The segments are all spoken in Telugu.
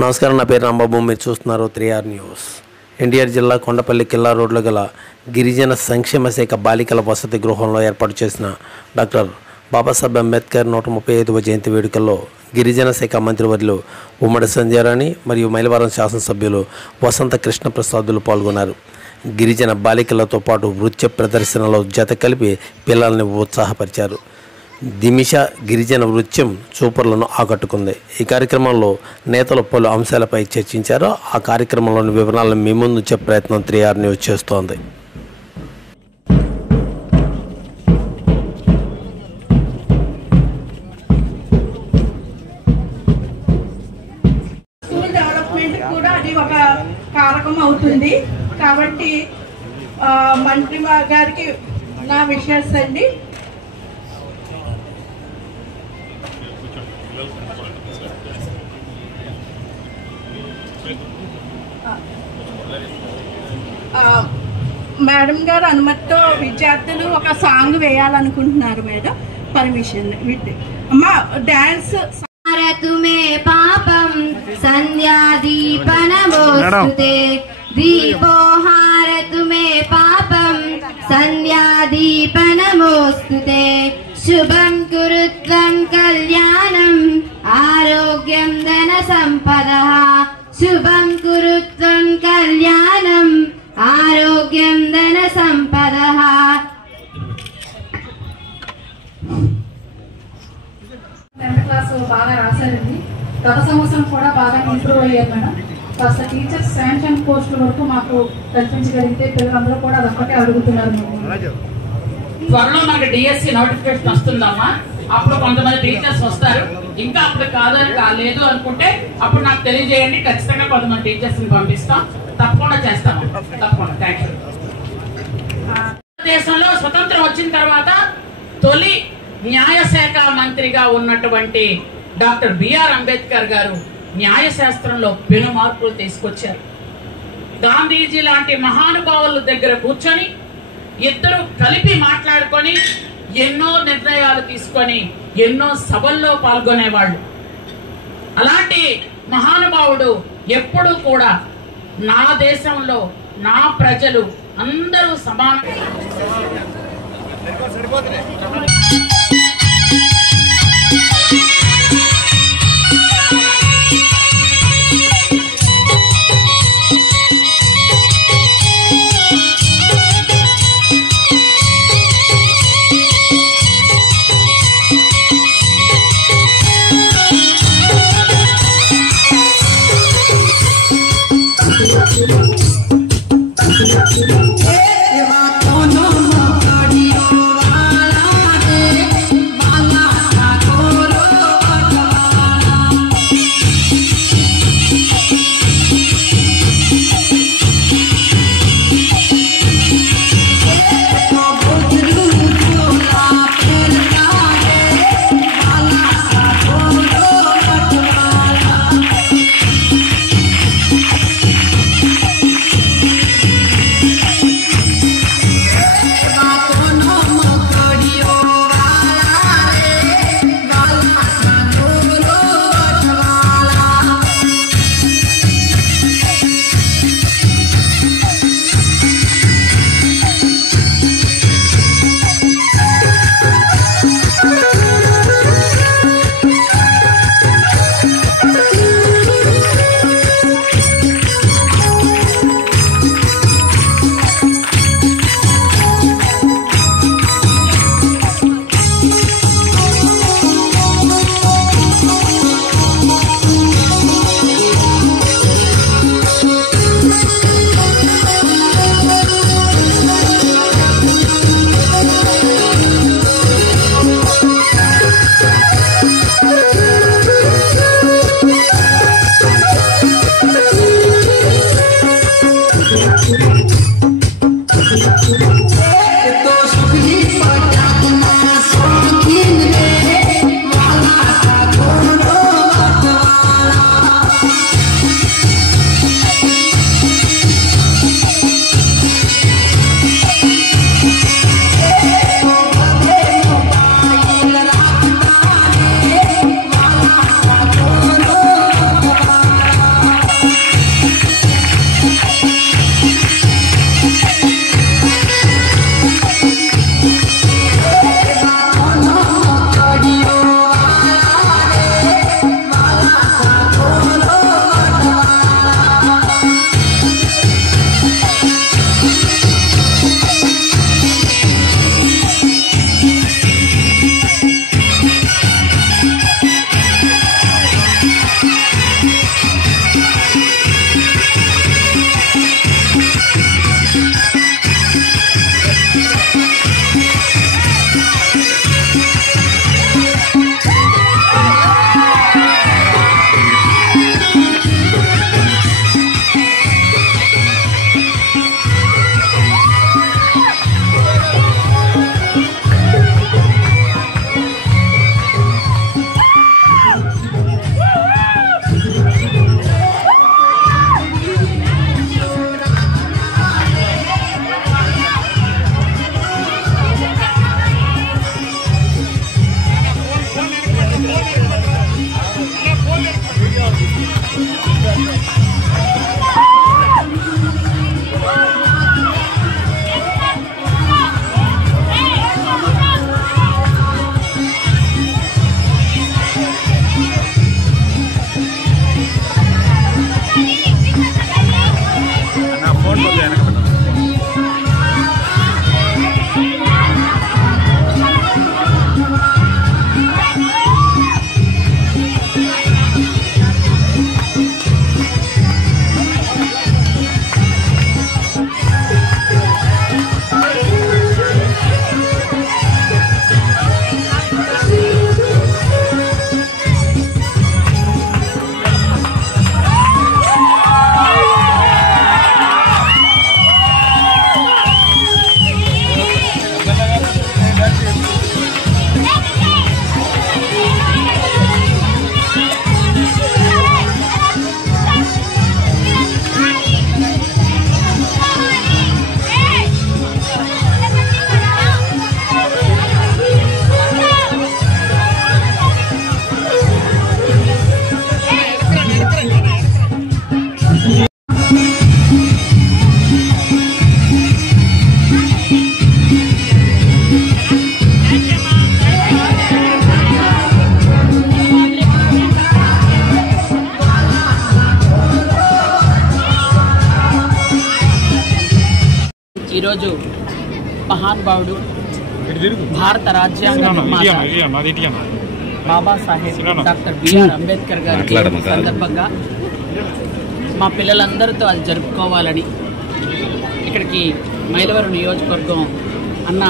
నమస్కారం, నా పేరు రాంబాబు. మీరు చూస్తున్నారు 3R న్యూస్. ఎన్టీఆర్ జిల్లా కొండపల్లి కిల్లా రోడ్లో గల గిరిజన సంక్షేమ శాఖ బాలికల వసతి గృహంలో ఏర్పాటు చేసిన డాక్టర్ బాబాసాహెబ్ అంబేద్కర్ 135వ జయంతి వేడుకల్లో గిరిజన శాఖ మంత్రివర్యులు ఉమ్మడి సంధ్యారాణి మరియు మైలవరం శాసనసభ్యులు వసంత కృష్ణప్రసాదులు పాల్గొన్నారు. గిరిజన బాలికలతో పాటు నృత్య ప్రదర్శనలో జత కలిపి పిల్లల్ని ఉత్సాహపరిచారు. దిమిష గిరిజన నృత్యం చూపర్లను ఆకట్టుకుంది. ఈ కార్యక్రమంలో నేతలు పలు అంశాలపై చర్చించారు. ఆ కార్యక్రమంలోని వివరాలను మీ ముందు ఉంచే ప్రయత్నం 3R న్యూస్ చేస్తోంది. స్కూల్ డెవలప్మెంట్ కూడా అది ఒక కారకం అవుతుంది. కాబట్టి మంత్రి గారికి నా విషయాస్ అండి. మేడం గారు అనుమతితో విద్యార్థులు ఒక సాంగ్ వేయాలనుకుంటున్నారు మేడం. పర్మిషన్ అమ్మా. డాన్స్ తుమే పాపం సంధ్యాదీపనమోస్తుతే దీపోహారతు మే పాపం సంధ్యాదీపనమోస్తుతే శుభం కురుత్వం కళ్యాణం ఆరోగ్యం ధన సంపదః శుభం కురుత్వం కళ్యాణం ఆరోగ్యం ధన సంపదః. క్లాస్ బాగా రాశారండి. గత సంవత్సరం కూడా బాగా ఇంప్రూవ్ అయ్యారు మేడం. కాస్త టీచర్స్ శాంక్షన్ పోస్టుల వరకు మాకు కల్పించగలిగితే పిల్లలందరూ కూడా అదొక్కటే అడుగుతున్నారు. త్వరలో మనకి డిఎస్సి నోటిఫికేషన్ వస్తుందమ్మా. అప్పుడు కొంతమంది టీచర్స్ వస్తారు. ఇంకా అప్పుడు కాలేదు అనుకుంటే అప్పుడు నాకు తెలియజేయండి. ఖచ్చితంగా కొంతమంది టీచర్స్ ని పంపిస్తాం. తప్పకుండా చేస్తాము. తప్పకుండా. Thank you. దేశంలో స్వతంత్రం వచ్చిన తర్వాత తొలి న్యాయశాఖ మంత్రిగా ఉన్నటువంటి డాక్టర్ బిఆర్ అంబేద్కర్ గారు న్యాయశాస్త్రంలో పెను మార్పులు తీసుకొచ్చారు. గాంధీజీ లాంటి మహానుభావుల దగ్గర కూర్చొని ఇద్దరు కలిపి మాట్లాడుకొని ఎన్నో నిర్ణయాలు తీసుకొని ఎన్నో సభల్లో పాల్గొనేవాళ్ళు. అలాంటి మహానుభావుడు ఎప్పుడూ కూడా నా దేశంలో నా ప్రజలు అందరూ సమానం. ఈరోజు మహానుభావుడు భారత రాజ్యాంగ నిర్మాత బాబాసాహెబ్ డాక్టర్ బిఆర్ అంబేద్కర్ గారి సందర్భంగా మా పిల్లలందరితో అది జరుపుకోవాలని ఇక్కడికి మైలవరం నియోజకవర్గం అన్న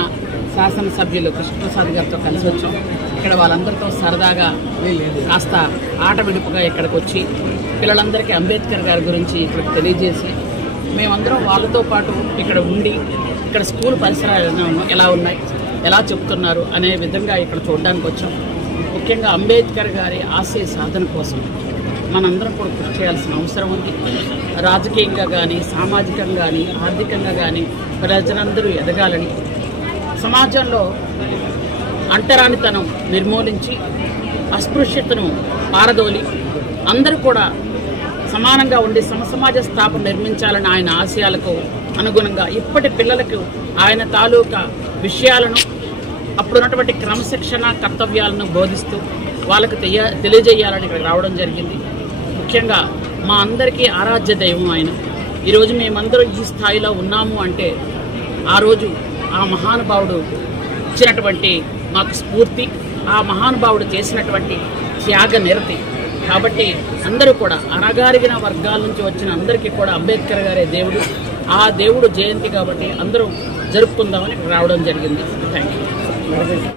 శాసనసభ్యులు కృష్ణప్రసాద్ గారితో కలిసి వచ్చాం. ఇక్కడ వాళ్ళందరితో సరదాగా కాస్త ఆట విడుపుగా ఇక్కడికి వచ్చి పిల్లలందరికీ అంబేద్కర్ గారి గురించి ఇక్కడికి తెలియజేసి మేమందరం వాళ్ళతో పాటు ఇక్కడ ఉండి ఇక్కడ స్కూల్ పరిసరాలు ఎలా ఉన్నాయి, ఎలా చెప్తున్నారు అనే విధంగా ఇక్కడ చూడడానికి వచ్చాం. ముఖ్యంగా అంబేద్కర్ గారి ఆశయ సాధన కోసం మనందరం కూడా కృషి చేయాల్సిన అవసరం ఉంది. రాజకీయంగా కానీ, సామాజికంగా కానీ, ఆర్థికంగా కానీ ప్రజలందరూ ఎదగాలని, సమాజంలో అంటరానితనం నిర్మూలించి అస్పృశ్యతను పారదోలి అందరూ కూడా సమానంగా ఉండి సమసమాజ స్థాపన నిర్మించాలని ఆయన ఆశయాలకు అనుగుణంగా ఇప్పటి పిల్లలకు ఆయన తాలూకా విషయాలను అప్పుడున్నటువంటి క్రమశిక్షణ కర్తవ్యాలను బోధిస్తూ వాళ్ళకు తెలియజేయాలని ఇక్కడ రావడం జరిగింది. ముఖ్యంగా మా అందరికీ ఆరాధ్య దైవం ఆయన. ఈరోజు మేమందరం ఈ స్థాయిలో ఉన్నాము అంటే ఆ రోజు ఆ మహానుభావుడు ఇచ్చినటువంటి మాకు స్ఫూర్తి, ఆ మహానుభావుడు చేసినటువంటి త్యాగ నిరతి. కాబట్టి అందరూ కూడా అణగారిన వర్గాల నుంచి వచ్చిన అందరికీ కూడా అంబేద్కర్ గారే దేవుడు. ఆ దేవుడు జయంతి కాబట్టి అందరూ జరుపుకుందామని రావడం జరిగింది. Thank you.